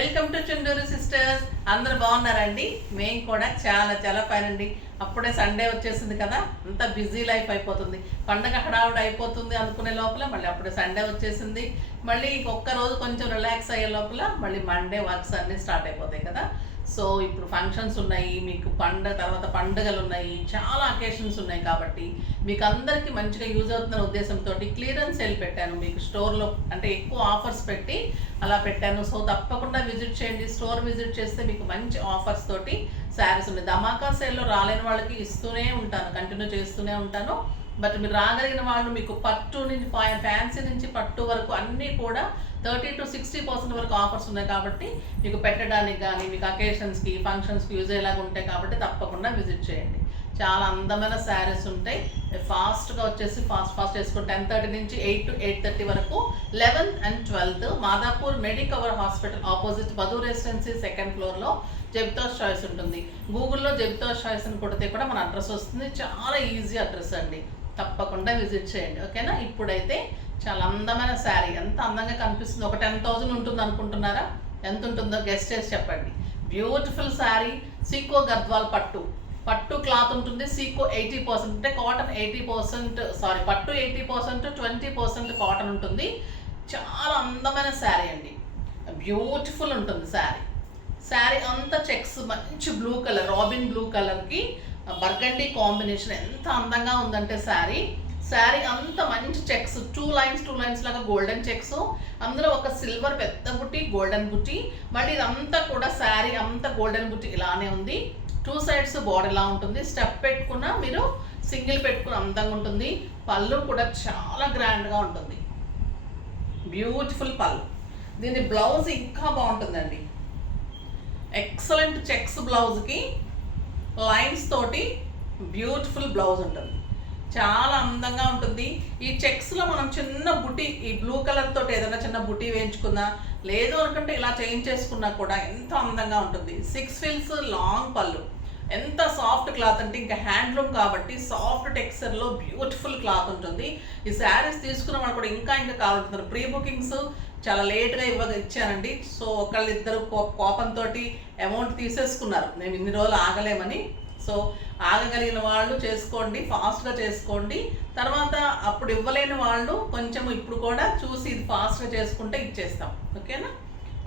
Welcome to Chunduru sisters. అందరు బాగున్నారండి? మేము కూడా చాలా చాలా ఫైన్ అండి. అప్పుడే సండే వచ్చేసింది కదా, అంత బిజీ లైఫ్ అయిపోతుంది. పండగ హడావుడి అయిపోతుంది అనుకునే లోపల మళ్ళీ అప్పుడే సండే వచ్చేసింది. మళ్ళీ ఇంకొక రోజు కొంచెం రిలాక్స్ అయ్యే లోపల మళ్ళీ మండే వర్క్స్ అన్నీ స్టార్ట్ అయిపోతాయి కదా. సో ఇప్పుడు ఫంక్షన్స్ ఉన్నాయి, మీకు తర్వాత పండుగలు ఉన్నాయి, చాలా అకేషన్స్ ఉన్నాయి. కాబట్టి మీకు అందరికీ మంచిగా యూజ్ అవుతున్న ఉద్దేశంతో క్లియరెన్స్ సేల్ పెట్టాను. మీకు స్టోర్లో అంటే ఎక్కువ ఆఫర్స్ పెట్టి అలా పెట్టాను. సో తప్పకుండా విజిట్ చేయండి. స్టోర్ విజిట్ చేస్తే మీకు మంచి ఆఫర్స్ తోటి శారీస్ ఉన్నాయి. ధమాకా సేల్లో రాలేని వాళ్ళకి ఇస్తూనే ఉంటాను, కంటిన్యూ చేస్తూనే ఉంటాను. బట్ మీరు రాగలిగిన వాళ్ళు మీకు పట్టు నుంచి ఫ్యాన్సీ నుంచి పట్టు వరకు అన్నీ కూడా 30 to 60% వరకు ఆఫర్స్ ఉన్నాయి. కాబట్టి మీకు పెట్టడానికి కానీ మీకు అకేషన్స్కి ఫంక్షన్స్కి యూజ్ అయ్యేలాగా ఉంటాయి. కాబట్టి తప్పకుండా విజిట్ చేయండి. చాలా అందమైన శారీస్ ఉంటాయి. ఫాస్ట్గా వచ్చేసి ఫాస్ట్ చేసుకుని 10:30 నుంచి 8 to 8:30 వరకు 11th and 12th Madhapur Medicover hospital opposite Madhu residency 2nd ఫ్లోర్లో జెబితాస్ చాయిస్ ఉంటుంది. గూగుల్లో జెబితాస్ చాయిస్ అని కొడితే కూడా మన అడ్రస్ వస్తుంది. చాలా ఈజీ అడ్రస్ అండి. తప్పకుండా విజిట్ చేయండి, ఓకేనా? ఇప్పుడైతే చాలా అందమైన శారీ, ఎంత అందంగా కనిపిస్తుంది. ఒక 10,000 ఉంటుంది అనుకుంటున్నారా? ఎంత ఉంటుందో గెస్ట్ చేసి చెప్పండి. బ్యూటిఫుల్ శారీ, సీకో గద్వాల్ పట్టు క్లాత్ ఉంటుంది. సీకో 80% అంటే కాటన్ 80%, సారీ పట్టు 80%, 20% కాటన్ ఉంటుంది. చాలా అందమైన శారీ అండి. బ్యూటిఫుల్ ఉంటుంది శారీ అంతా చెక్స్, మంచి బ్లూ కలర్, రాబిన్ బ్లూ కలర్కి బర్గండీ కాంబినేషన్ ఎంత అందంగా ఉందంటే శారీ అంతా మంచి చెక్స్, 2 లైన్స్ లాగా గోల్డెన్ చెక్స్, అందులో ఒక సిల్వర్ పెద్ద బుట్టి, గోల్డెన్ బుట్టి. మళ్ళీ ఇదంతా కూడా శారీ అంతా గోల్డెన్ బుట్టి ఇలానే ఉంది. 2 సైడ్స్ బోర్డర్ ఇలా ఉంటుంది. స్టెప్ పెట్టుకున్న మీరు సింగిల్ పెట్టుకున్న అందంగా ఉంటుంది. పళ్ళు కూడా చాలా గ్రాండ్గా ఉంటుంది. బ్యూటిఫుల్ పళ్ళు. దీని బ్లౌజ్ ఇంకా బాగుంటుందండి. ఎక్సలెంట్ చెక్స్ బ్లౌజ్కి లైన్స్ తోటి బ్యూటిఫుల్ బ్లౌజ్ ఉంటుంది. చాలా అందంగా ఉంటుంది. ఈ చెక్స్లో మనం చిన్న బుటీ, ఈ బ్లూ కలర్ తోటి ఏదైనా చిన్న బుటీ వేయించుకున్నా, లేదు అనుకుంటే ఇలా చేయించేసుకున్నా కూడా ఎంత అందంగా ఉంటుంది. 6 ఫిల్స్ లాంగ్ పళ్ళు. ఎంత సాఫ్ట్ క్లాత్ అంటే ఇంకా హ్యాండ్లూమ్ కాబట్టి సాఫ్ట్ టెక్స్చర్లో బ్యూటిఫుల్ క్లాత్ ఉంటుంది. ఈ శారీస్ తీసుకున్న వాళ్ళు కూడా ఇంకా కావాలంటున్నారు. ప్రీ బుకింగ్స్ చాలా లేట్గా ఇచ్చానండి. సో ఒకళ్ళిద్దరు కోపంతో అమౌంట్ తీసేసుకున్నారు, మేము ఇన్ని రోజులు ఆగలేమని. సో ఆగగలిగిన వాళ్ళు చేసుకోండి, ఫాస్ట్గా చేసుకోండి. తర్వాత అప్పుడు ఇవ్వలేని వాళ్ళు కొంచెం ఇప్పుడు కూడా చూసి ఇది ఫాస్ట్గా చేసుకుంటే ఇచ్చేస్తాం, ఓకేనా?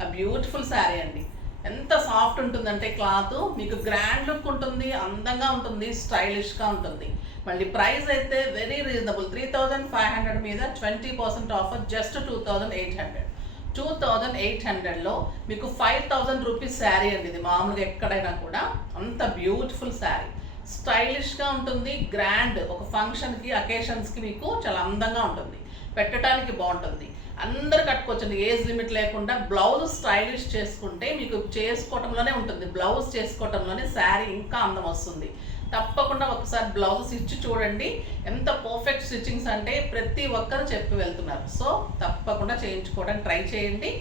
ఆ బ్యూటిఫుల్ శారీ అండి. ఎంత సాఫ్ట్ ఉంటుందంటే క్లాత్ మీకు గ్రాండ్ లుక్ ఉంటుంది, అందంగా ఉంటుంది, స్టైలిష్గా ఉంటుంది. మళ్ళీ ప్రైస్ అయితే వెరీ రీజనబుల్. 3,500 మీద 20% ఆఫర్, జస్ట్ 2,800. 2,800లో మీకు 5,000 రూపీస్ శారీ అండి. ఇది మామూలుగా ఎక్కడైనా కూడా అంత బ్యూటిఫుల్ శారీ, స్టైలిష్గా ఉంటుంది, గ్రాండ్. ఒక ఫంక్షన్కి అకేషన్స్కి మీకు చాలా అందంగా ఉంటుంది, పెట్టడానికి బాగుంటుంది. అందరు కట్టుకోవచ్చండి, ఏజ్ లిమిట్ లేకుండా. బ్లౌజ్ స్టైలిష్ చేసుకుంటే మీకు చేసుకోవటంలోనే ఉంటుంది, బ్లౌజ్ చేసుకోవటంలోనే శారీ ఇంకా అందం వస్తుంది. తప్పకుండా ఒకసారి బ్లౌజ్ స్టిచ్ చూడండి. ఎంత పర్ఫెక్ట్ స్టిచ్చింగ్స్ అంటే ప్రతి ఒక్కరు చెప్పి వెళ్తున్నారు. సో తప్పకుండా చేయించుకోవడానికి ట్రై చేయండి.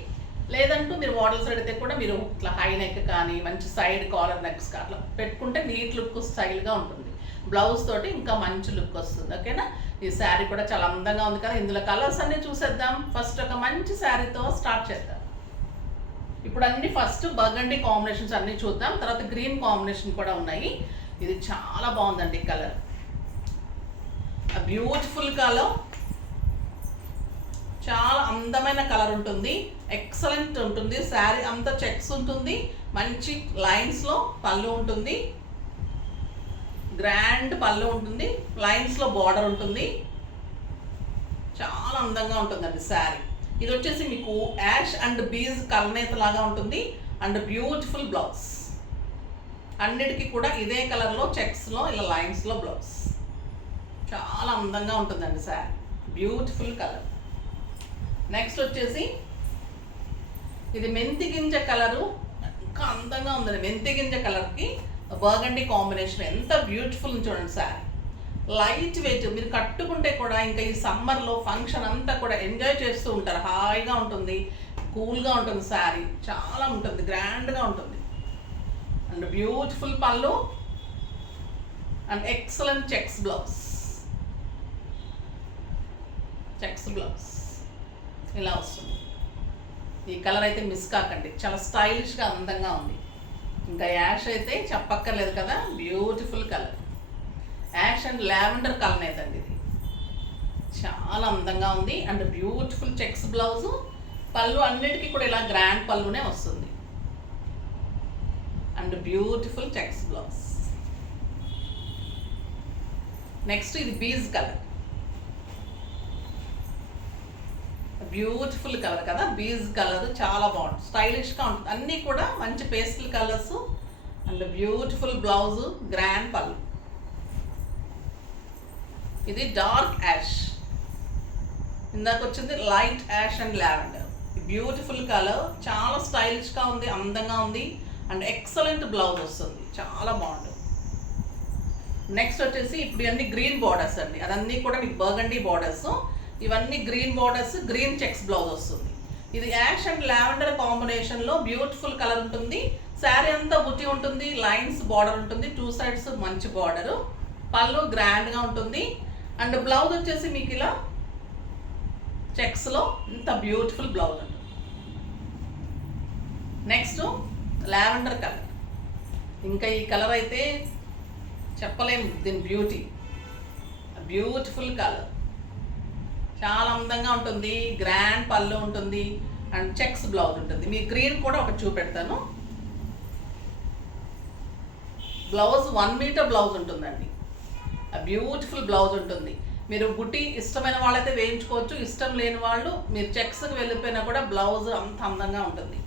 లేదంటూ మీరు మోడల్స్ అడిగితే కూడా మీరు ఇట్లా హై నెక్ కానీ మంచి సైడ్ కాలర్ నెక్స్ అట్లా పెట్టుకుంటే నీట్ లుక్, స్టైల్గా ఉంటుంది. బ్లౌజ్ తోటి ఇంకా మంచి లుక్ వస్తుంది, ఓకేనా? ఈ శారీ కూడా చాలా అందంగా ఉంది కదా. ఇందులో కలర్స్ అన్నీ చూసేద్దాం. ఫస్ట్ ఒక మంచి శారీతో స్టార్ట్ చేద్దాం. ఇప్పుడు అన్ని ఫస్ట్ బర్గండీ కాంబినేషన్స్ అన్నీ చూద్దాం. తర్వాత గ్రీన్ కాంబినేషన్ కూడా ఉన్నాయి. ఇది చాలా బాగుందండి కలర్, బ్యూటిఫుల్ కలర్, చాలా అందమైన కలర్ ఉంటుంది, ఎక్సలెంట్ ఉంటుంది. శారీ అంతా చెక్స్ ఉంటుంది, మంచి లైన్స్లో పళ్ళు ఉంటుంది, గ్రాండ్ పళ్ళు ఉంటుంది, లైన్స్లో బార్డర్ ఉంటుంది. చాలా అందంగా ఉంటుందండి శారీ. ఇది వచ్చేసి మీకు యాష్ అండ్ బీజ్ కల్నేత లాగా ఉంటుంది. అండ్ బ్యూటిఫుల్ బ్లౌజ్, అన్నిటికీ కూడా ఇదే కలర్లో చెక్స్లో ఇలా లైన్స్లో బ్లౌజ్. చాలా అందంగా ఉంటుందండి శారీ, బ్యూటిఫుల్ కలర్. నెక్స్ట్ వచ్చేసి ఇది మెంతి గింజ కలరు, ఇంకా అందంగా ఉందండి. మెంతి గింజ కలర్కి బర్గండీ కాంబినేషన్ ఎంత బ్యూటిఫుల్ చూడండి శారీ. లైట్ వెయిట్, మీరు కట్టుకుంటే కూడా ఇంకా ఈ సమ్మర్లో ఫంక్షన్ అంతా కూడా ఎంజాయ్ చేస్తూ ఉంటారు. హాయిగా ఉంటుంది, కూల్గా ఉంటుంది శారీ, చాలా ఉంటుంది, గ్రాండ్గా ఉంటుంది. అండ్ బ్యూటిఫుల్ పళ్ళు అండ్ ఎక్సలెంట్ చెక్స్ బ్లౌజ్ ఇలా వస్తుంది. ఈ కలర్ అయితే మిస్ కాకండి, చాలా స్టైలిష్గా అందంగా ఉంది. ఇంకా యాష్ అయితే చెప్పక్కర్లేదు కదా, beautiful colour. Ash and lavender colour అయితండి ఇది, చాలా అందంగా ఉంది. అండ్ బ్యూటిఫుల్ చెక్స్ బ్లౌజు, పళ్ళు అన్నిటికీ కూడా ఇలా గ్రాండ్ పళ్ళునే వస్తుంది. And beautiful checks blouse. Next ఇది బీజ్ కలర్, బ్యూటిఫుల్ కలర్ కదా, బీజ్ కలర్ చాలా బాగుంటుంది, స్టైలిష్గా ఉంటుంది. అన్నీ కూడా మంచి pastel colours and beautiful blouse, grand పళ్ళు. ఇది డార్క్ యాష్, ఇందాక వచ్చింది light ash and lavender. Beautiful colour, చాలా స్టైలిష్గా ఉంది, అందంగా ఉంది. అండ్ ఎక్సలెంట్ బ్లౌజ్ వస్తుంది, చాలా బాగుంటుంది. నెక్స్ట్ వచ్చేసి ఇప్పుడు ఇవన్నీ గ్రీన్ బార్డర్స్ అండి, అదన్నీ కూడా మీకు బర్గండీ బార్డర్స్. ఇవన్నీ green borders, green checks blouse వస్తుంది. ఇది యాష్ అండ్ లావెండర్ కాంబినేషన్లో బ్యూటిఫుల్ కలర్ ఉంటుంది. శారీ అంతా బుట్టి ఉంటుంది, లైన్స్ బార్డర్ ఉంటుంది, 2 సైడ్స్ మంచి బార్డరు, పళ్ళు గ్రాండ్గా ఉంటుంది. అండ్ బ్లౌజ్ వచ్చేసి మీకు ఇలా చెక్స్లో ఇంత బ్యూటిఫుల్ బ్లౌజ్ ఉంటుంది. నెక్స్ట్ లావెండర్ కలర్, ఇంకా ఈ కలర్ అయితే చెప్పలేము దీని బ్యూటీ, బ్యూటిఫుల్ కలర్, చాలా అందంగా ఉంటుంది. గ్రాండ్ పళ్ళు ఉంటుంది అండ్ చెక్స్ బ్లౌజ్ ఉంటుంది. మీ గ్రీన్ కూడా ఒకటి చూపెడతాను. బ్లౌజ్ 1 మీటర్ బ్లౌజ్ ఉంటుందండి, బ్యూటిఫుల్ బ్లౌజ్ ఉంటుంది. మీరు బుట్టి ఇష్టమైన వాళ్ళైతే వేయించుకోవచ్చు, ఇష్టం లేని వాళ్ళు మీరు చెక్స్కి వెళ్ళిపోయినా కూడా బ్లౌజ్ అంత అందంగా ఉంటుంది.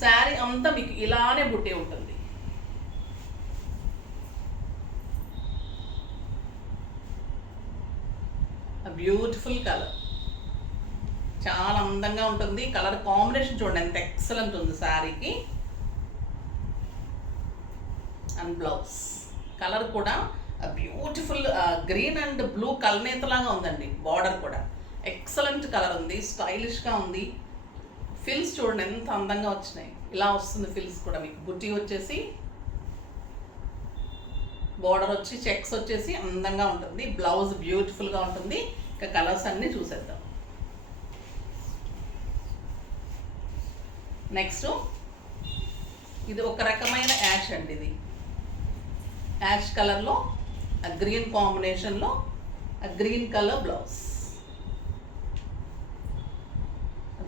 శారీ అంతా మీకు ఇలానే బుట్టి ఉంటుంది. బ్యూటిఫుల్ కలర్, చాలా అందంగా ఉంటుంది. కలర్ కాంబినేషన్ చూడండి ఎంత ఎక్సలెంట్ ఉంది శారీకి. అండ్ బ్లౌజ్ కలర్ కూడా బ్యూటిఫుల్ గ్రీన్ అండ్ బ్లూ కల్నేతలాగా ఉందండి. బార్డర్ కూడా ఎక్సలెంట్ కలర్ ఉంది, స్టైలిష్గా ఉంది. ఫిల్స్ చూడండి ఎంత అందంగా వచ్చినాయి, ఇలా వస్తుంది ఫిల్స్ కూడా. మీకు బుట్టి వచ్చేసి బార్డర్ వచ్చి చెక్స్ వచ్చేసి అందంగా ఉంటుంది. బ్లౌజ్ బ్యూటిఫుల్గా ఉంటుంది. ఇక కలర్స్ అన్నీ చూసేద్దాం. నెక్స్ట్ ఇది ఒక రకమైన యాష్ అండి, ఇది యాష్ కలర్లో గ్రీన్ కాంబినేషన్లో green colour blouse,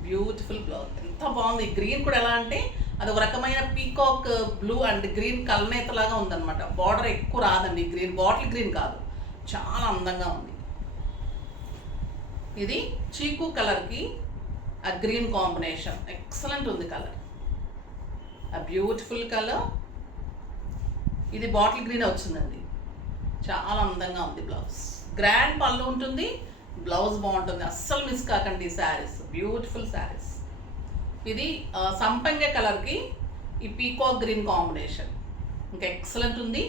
beautiful blouse, ఎంత బాగుంది. గ్రీన్ కూడా ఎలా అంటే అది ఒక రకమైన పీకాక్ బ్లూ అండ్ గ్రీన్ కల్నేతలాగా ఉందన్నమాట. బార్డర్ ఎక్కువ రాదండి, గ్రీన్ బాటిల్ గ్రీన్ కాదు, చాలా అందంగా ఉంది. ఇది చీకు కలర్కి ఆ గ్రీన్ కాంబినేషన్ ఎక్సలెంట్ ఉంది కలర్, ఆ బ్యూటిఫుల్ కలర్. ఇది బాటిల్ గ్రీన్ వచ్చిందండి, చాలా అందంగా ఉంది. బ్లౌజ్ గ్రాండ్ పళ్ళు ఉంటుంది, బ్లౌజ్ బాగుంటుంది. అస్సలు మిస్ కాకండి ఈ శారీస్, బ్యూటిఫుల్ శారీస్. ఇది సంపంగ కలర్కి ఈ పీకాక్ గ్రీన్ కాంబినేషన్ ఇంకా ఎక్సలెంట్ ఉంది,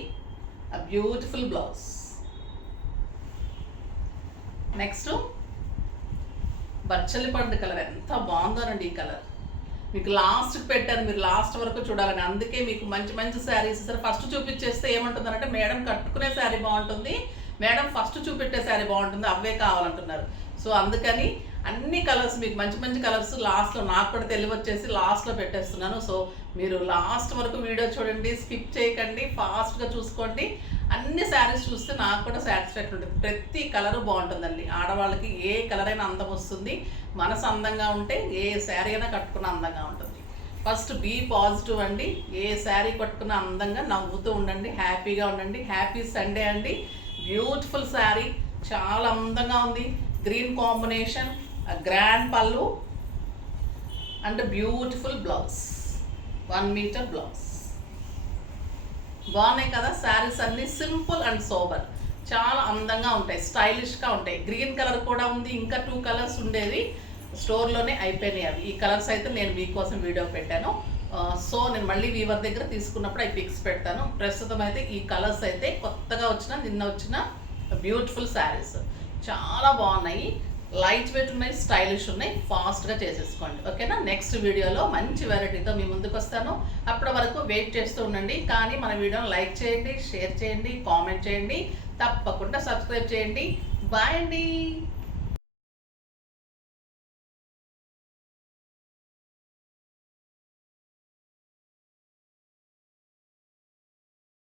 ఆ బ్యూటిఫుల్ బ్లౌజ్. నెక్స్ట్ బచ్చలి పండు కలర్, ఎంత బాగుందోనండి ఈ కలర్. మీకు లాస్ట్కి పెట్టాను, మీరు లాస్ట్ వరకు చూడాలని, అందుకే మీకు మంచి మంచి శారీస్ సరే ఫస్ట్ చూపించేస్తే ఏమంటుందంటే మేడం కట్టుకునే శారీ బాగుంటుంది, మేడం ఫస్ట్ చూపెట్టే శారీ బాగుంటుంది, అవే కావాలంటున్నారు. సో అందుకని అన్ని కలర్స్ మీకు మంచి మంచి కలర్స్ లాస్ట్లో నాకు కూడా తెలివచ్చేసి లాస్ట్లో పెట్టేస్తున్నాను. సో మీరు లాస్ట్ వరకు వీడియో చూడండి, స్కిప్ చేయకండి, ఫాస్ట్గా చూసుకోండి. అన్ని శారీస్ చూస్తే నాకు కూడా సాటిస్ఫాక్షన్ ఉంటుంది. ప్రతి కలరు బాగుంటుందండి. ఆడవాళ్ళకి ఏ కలర్ అయినా అందం వస్తుంది, మనసు అందంగా ఉంటే ఏ శారీ అయినా కట్టుకున్న అందంగా ఉంటుంది. ఫస్ట్ బీ పాజిటివ్ అండి, ఏ శారీ కట్టుకున్న అందంగా నవ్వుతూ ఉండండి, హ్యాపీగా ఉండండి. హ్యాపీ సండే అండి. బ్యూటిఫుల్ శారీ, చాలా అందంగా ఉంది. గ్రీన్ కాంబినేషన్, గ్రాండ్ పళ్ళు and beautiful blouse, 1 metre blouse. బాగున్నాయి కదా శారీస్ అన్నీ, సింపుల్ అండ్ సోబర్, చాలా అందంగా ఉంటాయి, స్టైలిష్గా ఉంటాయి. గ్రీన్ కలర్ కూడా ఉంది, ఇంకా 2 కలర్స్ ఉండేవి స్టోర్లోనే అయిపోయినాయి అవి. ఈ కలర్స్ అయితే నేను మీకోసం వీడియో పెట్టాను. సో నేను మళ్ళీ వీవర్ దగ్గర తీసుకున్నప్పుడు అవి పిక్స్ పెడతాను. ప్రస్తుతం అయితే ఈ కలర్స్ అయితే కొత్తగా నిన్న వచ్చిన బ్యూటిఫుల్ శారీస్ చాలా బాగున్నాయి, లైట్ వెయిట్ ఉన్నాయి, స్టైలిష్ ఉన్నాయి. ఫాస్ట్గా చేసేసుకోండి, ఓకేనా. నెక్స్ట్ వీడియోలో మంచి వెరైటీతో మీ ముందుకు వస్తాను. అప్పటి వరకు వెయిట్ చేస్తూ ఉండండి. కానీ మన వీడియోని లైక్ చేయండి, షేర్ చేయండి, కామెంట్ చేయండి, తప్పకుండా సబ్స్క్రైబ్ చేయండి. బాయ్ అండి.